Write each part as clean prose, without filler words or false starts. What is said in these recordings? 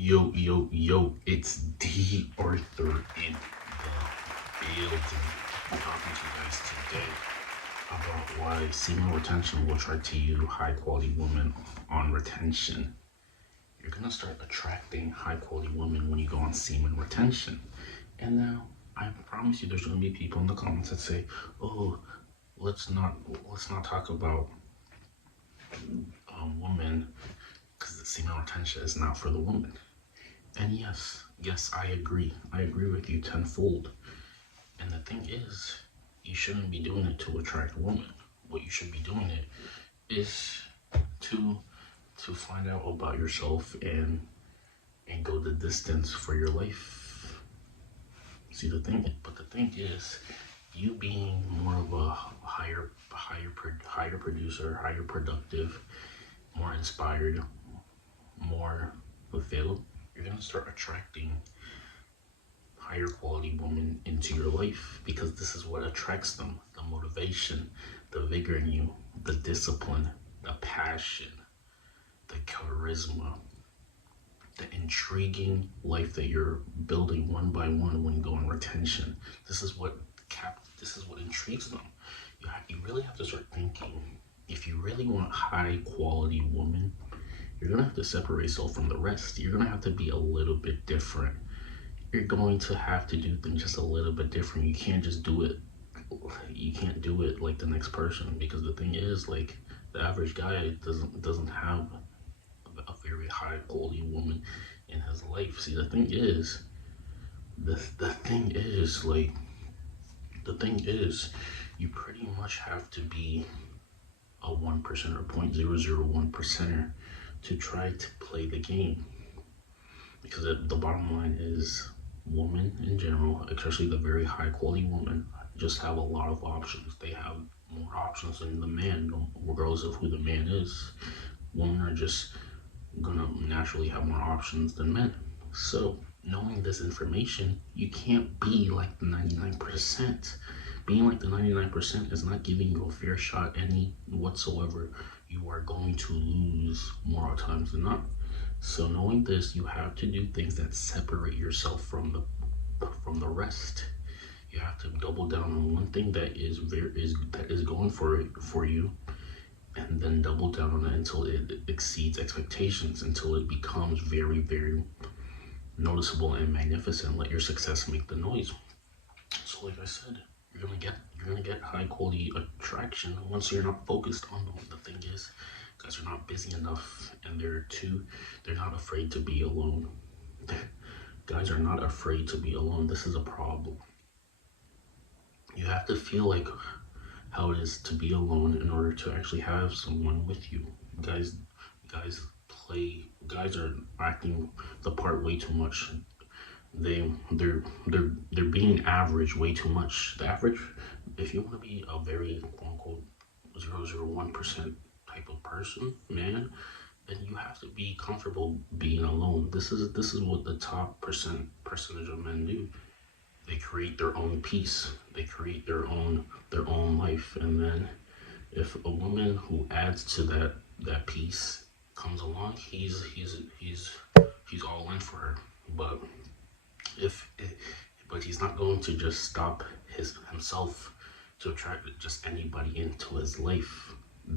Yo, yo, yo, it's D.Arthur in the building. I'm talking to you guys today about why semen retention will try to you high quality women on retention. You're gonna start attracting high quality women when you go on semen retention. And now I promise you there's gonna be people in the comments that say, oh, let's not talk about women because the semen retention is not for the woman. And yes, I agree. I agree with you tenfold. And the thing is, you shouldn't be doing it to attract women. What you should be doing it is to find out about yourself and go the distance for your life. See the thing is, you being more of a higher producer, higher productive, more inspired, more fulfilled, you're gonna start attracting higher quality women into your life because this is what attracts them: the motivation, the vigor in you, the discipline, the passion, the charisma, the intriguing life that you're building one by one when you go on retention. This is what intrigues them. You really have to start thinking, if you really want high quality woman, you're gonna have to separate yourself from the rest. You're gonna have to be a little bit different. You're going to have to do things just a little bit different. You can't just do it. You can't do it like the next person, because the thing is, like, the average guy doesn't have a very high quality woman in his life. See, the thing is, like, the thing is, you pretty much have to be a 1% or 0.001% to try to play the game, because the bottom line is, women in general, especially the very high quality women, just have a lot of options. They have more options than the man, regardless of who the man is. Women are just gonna naturally have more options than men. So, knowing this information, you can't be like the 99%. Being like the 99% is not giving you a fair shot any whatsoever. You are going to lose more times than not. So knowing this, you have to do things that separate yourself from the rest. You have to double down on one thing that is going for you, and then double down on it until it exceeds expectations, until it becomes very, very noticeable and magnificent. Let your success make the noise. So like I said, you're gonna get high quality attraction once you're not focused on them. The thing is, guys are not busy enough, and they're not afraid to be alone. Guys are not afraid to be alone. This is a problem. You have to feel like how it is to be alone in order to actually have someone with you. Guys, guys guys are acting the part way too much. They're being average way too much. The average, if you want to be a very quote unquote 0.001% type of person, man, then you have to be comfortable being alone. This is what the top percentage of men do. They create their own peace. They create their own life. And then if a woman who adds to that peace comes along, he's all in for her. But if but he's not going to just stop himself to attract just anybody into his life.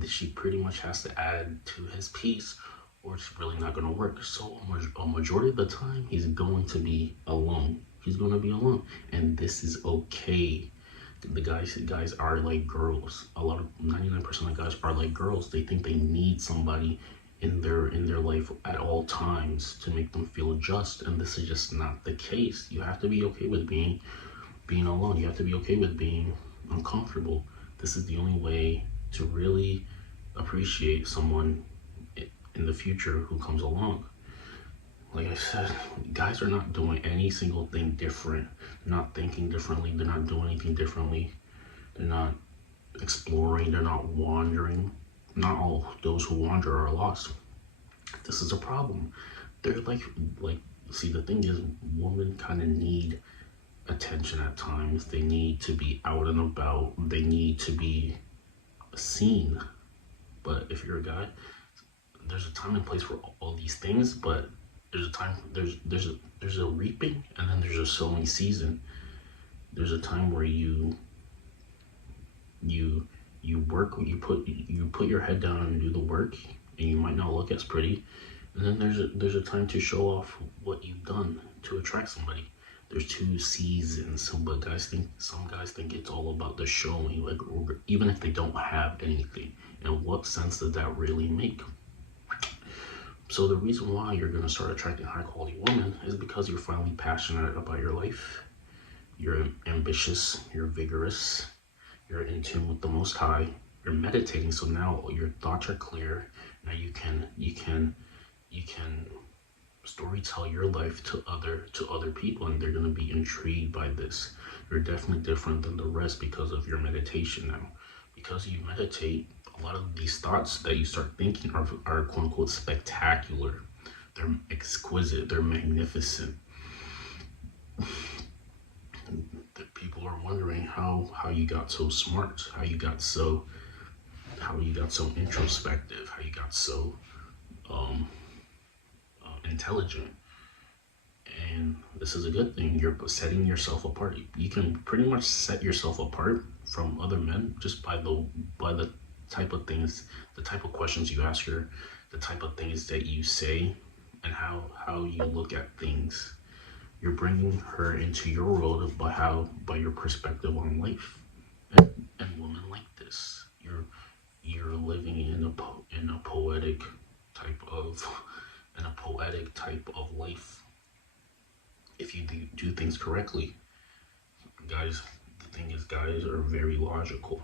She pretty much has to add to his piece, or it's really not going to work. So a majority of the time, he's going to be alone. He's going to be alone, and this is okay. The guys are like girls. A lot of 99% of guys are like girls. They think they need somebody in their life at all times to make them feel just, and this is just not the case. You have to be okay with being alone. You have to be okay with being uncomfortable. This is the only way to really appreciate someone in the future who comes along. Like I said, guys are not doing any single thing different. They're not thinking differently. They're not doing anything differently. They're not exploring. They're not wandering. Not all those who wander are lost. This is a problem. They're like see, the thing is, women kind of need attention at times. They need to be out and about. They need to be seen. But if you're a guy, there's a time and place for all these things, but There's a time. There's a reaping, and then there's a sowing season. There's a time where you you work. You put your head down and do the work, and you might not look as pretty. And then there's a time to show off what you've done to attract somebody. There's two seasons. Some guys think it's all about the showing, like even if they don't have anything. And what sense does that really make? So the reason why you're gonna start attracting high quality women is because you're finally passionate about your life. You're ambitious. You're vigorous. You're in tune with the Most High. You're meditating, so now your thoughts are clear. Now you can story tell your life to other people, and they're going to be intrigued by this. You're definitely different than the rest because of your meditation now. Because you meditate, a lot of these thoughts that you start thinking are quote unquote spectacular. They're exquisite. They're magnificent. The people are wondering how you got so smart, how you got so introspective, how you got so um, intelligent. And this is a good thing. You're setting yourself apart. You can pretty much set yourself apart from other men just by the type of things, the type of questions you ask her, the type of things that you say, and how you look at things. You're bringing her into your world by your perspective on life. And women like this. You're living in a poetic type of life if you do things correctly. Guys, the thing is, guys are very logical.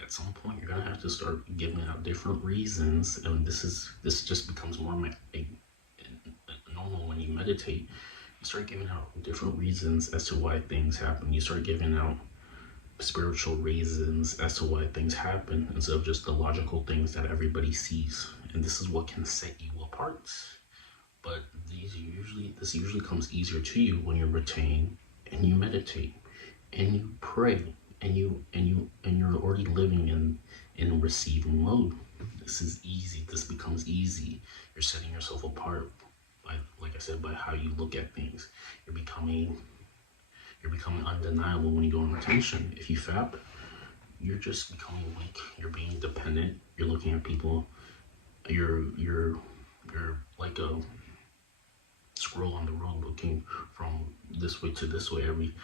At some point, you're gonna have to start giving out different reasons, and this just becomes more normal when you meditate. You start giving out different reasons as to why things happen. You start giving out spiritual reasons as to why things happen instead of just the logical things that everybody sees. And this is what can set you apart. But this usually comes easier to you when you retain and you meditate and you pray and you're already living in receiving mode. This is easy. This becomes easy. You're setting yourself apart by, like I said, by how you look at things. You're becoming undeniable when you go on retention. If you fap, you're just becoming weak. You're being dependent. You're looking at people. You're like a squirrel on the road looking from this way to this way every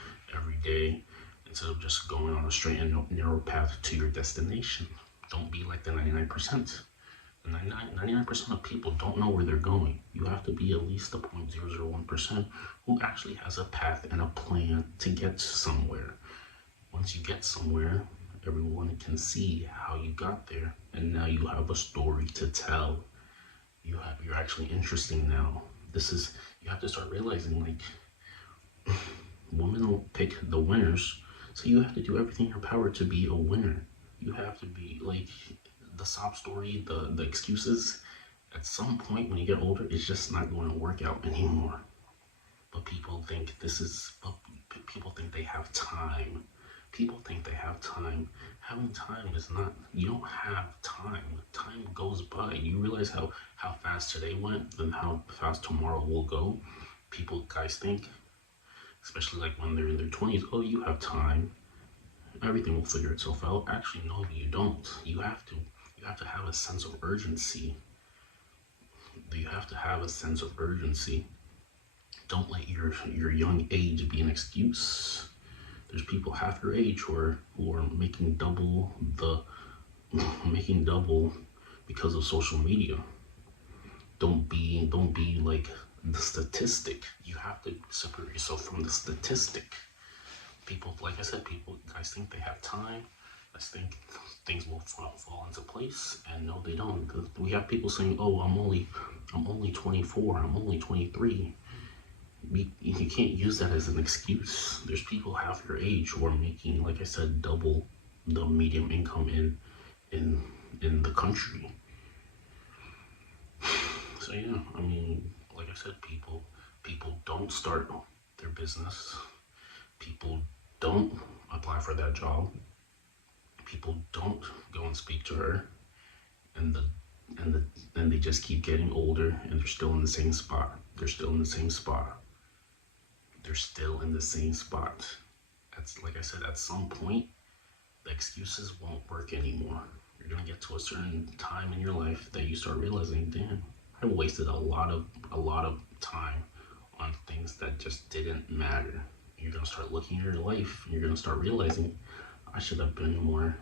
day instead of just going on a straight and narrow path to your destination. Don't be like the 99%. The 99% of people don't know where they're going. You have to be at least the 0.001% who actually has a path and a plan to get somewhere. Once you get somewhere, everyone can see how you got there, and now you have a story to tell. You're actually interesting now. You have to start realizing, like, women will pick the winners, so you have to do everything in your power to be a winner. You have to be like the sob story, the excuses. At some point when you get older, it's just not going to work out anymore. But people think people think they have time. People think they have time. Having time is not, you don't have time. Time goes by. You realize how fast today went and how fast tomorrow will go. Guys think, especially like when they're in their 20s, oh, you have time. Everything will figure itself out. Actually, no, you don't. You have to have a sense of urgency. You have to have a sense of urgency. Don't let your young age be an excuse. There's people half your age who are making double because of social media. Don't be like the statistic. You have to separate yourself from the statistic. People, like I said, guys think they have time. I think things will fall into place, and no, they don't. We have people saying, "Oh, I'm only 24. I'm only 23." You can't use that as an excuse. There's people half your age who are making, like I said, double the median income in the country. So yeah, I mean, like I said, people don't start their business. People don't apply for that job. People don't go and speak to her, and and they just keep getting older, and they're still in the same spot. They're still in the same spot. They're still in the same spot. That's like I said, at some point, the excuses won't work anymore. You're gonna get to a certain time in your life that you start realizing, damn, I wasted a lot of time on things that just didn't matter. You're gonna start looking at your life, and you're gonna start realizing, I should have been more.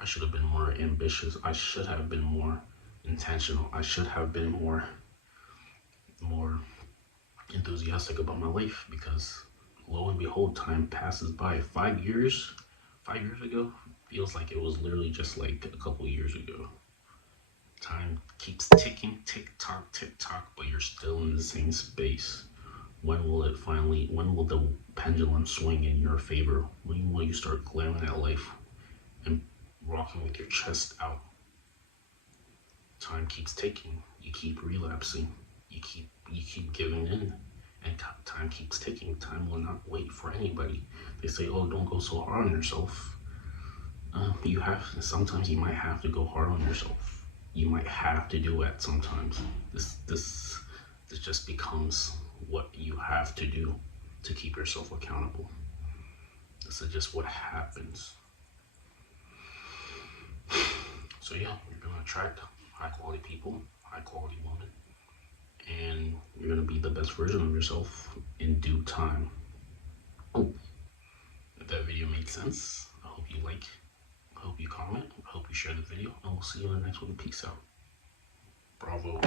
I should have been more ambitious. I should have been more intentional. I should have been more enthusiastic about my life, because lo and behold, time passes by. 5 years, 5 years ago feels like it was literally just like a couple years ago. Time keeps ticking, tick tock, but you're still in the same space. When will the pendulum swing in your favor? When will you start glaring at life and walking with your chest out? Time keeps ticking. You keep relapsing. You keep giving in, and time keeps ticking. Time will not wait for anybody. They say, "Oh, don't go so hard on yourself." You have sometimes you might have to go hard on yourself. You might have to do it sometimes. This just becomes what you have to do to keep yourself accountable. This is just what happens. So yeah, you're gonna attract high quality people, high quality women, and you're gonna be the best version of yourself in due time. Oh, if that video made sense, I hope you like, I hope you comment, I hope you share the video, and we'll see you in the next one. Peace out. Bravo.